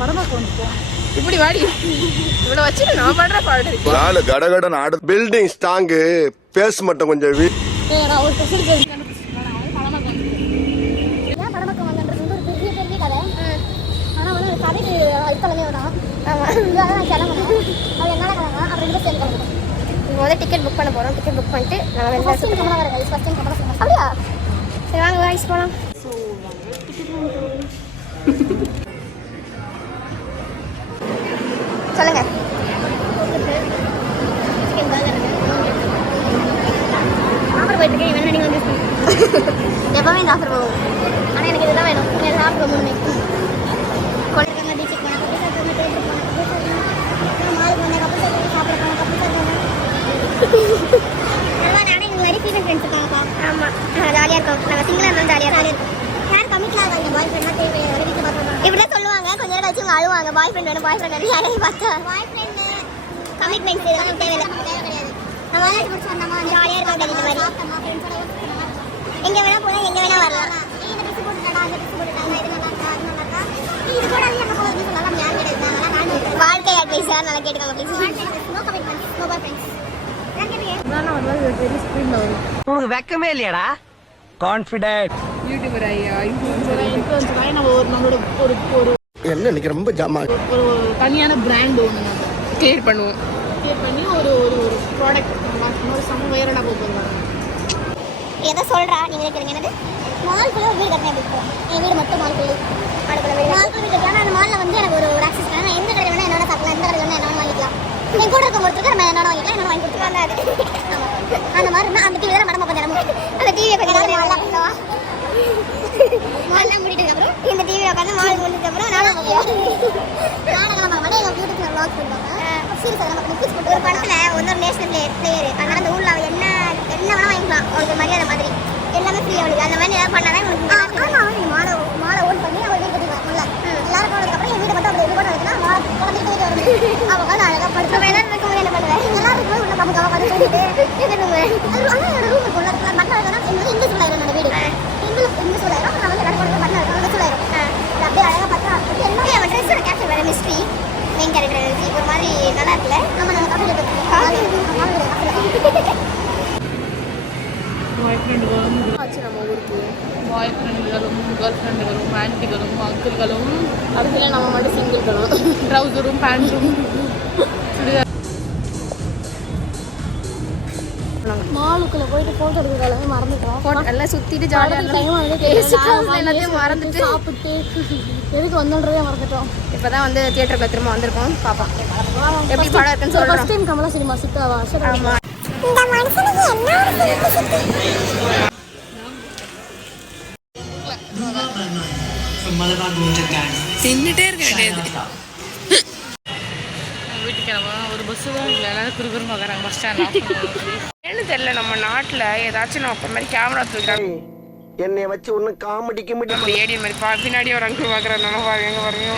படமாக்கு வந்துட்டோம். இப்படி வாடி இவ்வளோ வச்சுட்டு நான் படுற பாடு நாலு கடகட நாடு பில்டிங் ஸ்ட்ராங்கு பேஸ் மட்டும் கொஞ்சம் நான் ஒரு ஸ்பெஷல் ஏன் படமாக்கம் வந்தன்றது வந்து ஒரு பெரிய பெரிய கதை. ஆனால் வந்து ஒரு கதைக்கு அழுத்தலமே வரும். ஆமாம், அதான் நான் கிளம்பணும். அது என்ன கதை அப்படி ரெண்டு சேர்ந்து கிளம்பணும். முதல்ல டிக்கெட் புக் பண்ண போகிறோம். டிக்கெட் புக் பண்ணிட்டு நான் வந்து ஃபஸ்ட் டைம் கமலா வர ஃபஸ்ட் டைம் கமலா சொன்னேன். அப்படியா? சரி வாங்க வாய்ஸ் போகலாம். சொல்லுங்க. ஆஃபர் போயிட்டு இருக்கேன். வேணும் நீங்கள் வந்து எப்பவுமே இந்த ஆஃபர் போகும். ஆனால் எனக்கு இதெல்லாம் வேணும். எனக்கு ஆஃபர் மூணு கொள்ளுக்காங்க. பீச்சுக்கு போனேன், கப்பு சாப்பிட்டு வந்து தேட்டருக்கு போனேன், கப்பு சாப்பிட்டு மாலுக்கு வந்தேன், கப்பு சாப்பிட்டு சாப்பிட போனேன், கப்பு சாப்பிட்டு அதுதான். நானே எங்கள் மாதிரி ஃபீமேல் ஃப்ரெண்ட்ஸ் இருக்காங்கப்பா. ஆமாம், ஜாலியாக இருக்கும். நாங்கள் சிங்கிளாக இருந்தாலும் ஜாலியாக இருக்கும். யார் கமிட்லாம் இருக்காங்க? பாய் ஃப்ரெண்ட்லாம் தேவை வீட்டில் பார்த்துருக்காங்க. இப்படிதான் சொல்லுவாங்க. கொஞ்ச நேரம் கழிச்சு அவங்க அழுவாங்க. பாய் ஃப்ரெண்ட் வேணும், பாய் ஃப்ரெண்ட் வேணும். யாரையும் பார்த்தா பாய் ஃப்ரெண்டு கமிட்மெண்ட்ஸ் இதெல்லாம் தேவையில்லை. நம்ம வேலை முடிச்சு வந்தோமா ஜாலியாக இருக்கும். இந்த மாதிரி எங்கே வேணா போனால் எங்கே வேணா வரலாம். இந்த ட்ரெஸ் போட்டுட்டாடா, அந்த ட்ரெஸ் போட்டுட்டாங்க, இது நல்லா இருக்கா, அது நல்லா இருக்கா, இது கூட அது நம்ம போகிறது சொல்லலாம். நம்ம யாரும் கிடையாது. வாழ்க்கை அட்வைஸ் யார் நல்லா கேட்டுக்காங்க please. No commitments, no boy friends. பெரிய ஸ்க்ரீனில் வரும். உனக்கு வெக்கமே இல்லையாடா? கான்ஃபிடென்ட் யூடியூபர் ஐயா, இன்ஃப்ளூயன்சராக நம்ம ஒரு நம்மளோட ஒரு ஒரு என்ன இன்னைக்கு ரொம்ப ஜாமா ஒரு தனியான பிராண்ட் ஒன்று நம்ம கிளியர் பண்ணுவோம். கிளியர் பண்ணி ஒரு ஒரு ஒரு ப்ராடக்ட் ஒரு சம வைரலாக போகுது. எதை சொல்கிறா நீங்களே கேளுங்க. என்னது மால்குள்ளே ஒரு வீடு கட்டினேன். எப்படி இருக்கும் என் வீடு மட்டும் மால்குள்ளே மால்குள்ளே வீடு கட்டினா அந்த மாலில் வந்து எனக்கு ஒரு ஆக்சஸ் பண்ணேன். நான் எந்த கடையில் வேணால் என்னோட சாப்பிடலாம், எந்த கடையில் வேணால் என்னோட வாங்கிக்கலாம். என் கூட இருக்க ஒருத்தருக்கு நம்ம என்னோட வாங்கிக்கலாம், என்னோட வாங்கி கொடுத்துருவாங்க. அது ஆமாம், அந்த மாதிரி இருந்தால் அந்த டிவியில் தான் மடமா கொஞ்சம் நேரம் அந்த டிவியை கொஞ்சம் நேரம் மால்லாம் முடிட்டதுக்கப்புறம் இந்த டிவியில் உட்காந்து மால் முடிஞ்சதுக்கப்புறம் நானும் நம்ம மனைவி யூடியூப்ல வ்ளாக் பண்ணுவாங்க. சீரியஸ் அதை நம்ம நெட்ஃப்ளிக்ஸ் போட்டு ஒரு படத்தில் ஒன்னொரு நேஷனல் பிளேயர். அதனால் அந்த ஊரில் அவள் என்ன வேணால் வாங்கிக்கலாம். அவளுக்கு மரியாதை மாதிரி எல்லாமே ஃப்ரீ. அவளுக்கு அந்த மாதிரி ஏதாவது பண்ணாதான் உனக்கு மாலை ஓன் பண்ணி அவள் வீடு கட்டிடுவாங்கல்ல. எல்லாரும் போனதுக்கப்புறம் என் வீட்டை மட்டும் அப்படி இது பண்ண வைக்கணும். மாலை குழந்தைக்கு வீட்டு வரும். அவள் வந்து அழகாக படிச்சு வேணாலும் இருக்கும்போது என்ன பண்ணுவேன். எல்லாரும் போய் உள்ள நமக்கு அவள் சொல்லிட்டு ஆனால் என்னோட ரூம் இருக்குள்ள மட்டன் வைக்கணும். என்னோட இங்கிலீஷ் ஆயிரும். என்னோட வீடு இங்கிலீஷ் ஆயிரும். நான் வந்து எல்லாரும் போனது மட்டன் வைக்கணும். இங்கிலீஷ் ஆயிரும். அது அப்படியே அழகாக பார்த்தா எல்லாமே அவன் ட்ரெஸ்ஸோட கேப்ஷன் வேறு மிஸ்ட்ரி மெயின் கேரக்டர் இருந்துச்சு. ஒரு மாதிரி நல்லா இருக்குல்ல. நம்ம காஃபியில் பாய் ஃப்ரெண்டுகளும் ஆச்சு நம்ம ஊருக்கு. பாய் ஃப்ரெண்டுகளும் கேர்ள் ஃப்ரெண்டுகளும் ஆன்ட்டிகளும் அங்கிள்களும் அதுக்குள்ளே நம்ம மட்டும் சிங்கிள்களும் ட்ரௌசரும் பேண்ட்டும் மாலுக்குள்ளே போயிட்டு ஃபோட்டோ எடுக்கிறது எல்லாமே மறந்துட்டோம். எல்லாம் சுற்றிட்டு ஜாலியாக எல்லாத்தையும் மறந்துட்டு சாப்பிட்டு எதுக்கு வந்தோன்றதே மறந்துட்டோம். இப்போ தான் வந்து தியேட்டருக்கு திரும்ப வந்திருக்கோம். பார்ப்போம் எப்படி படம் இருக்குன்னு சொல்கிறோம். ஃபர்ஸ்ட் டைம் கமலா சினிமா சித்தாவா? ஆமாம், இந்த மனுஷனுக்கு என்ன தின்னுட்டே இருக்க வேண்டியது. வீட்டுக்கு ஒரு பஸ்ஸு தான் இல்லை. எல்லாரும் குறுகுறு பார்க்குறாங்க பஸ் ஸ்டாண்டில். ஏன்னு தெரியல, நம்ம நாட்டில் ஏதாச்சும் நம்ம மாதிரி கேமரா தூக்குறாங்க. என்னை வச்சு ஒன்னும் காமெடி அப்படி ஏடியன் மாதிரி பின்னாடியே ஒரு அங்கிள் பார்க்குறாங்க. பாருங்க பாருங்க.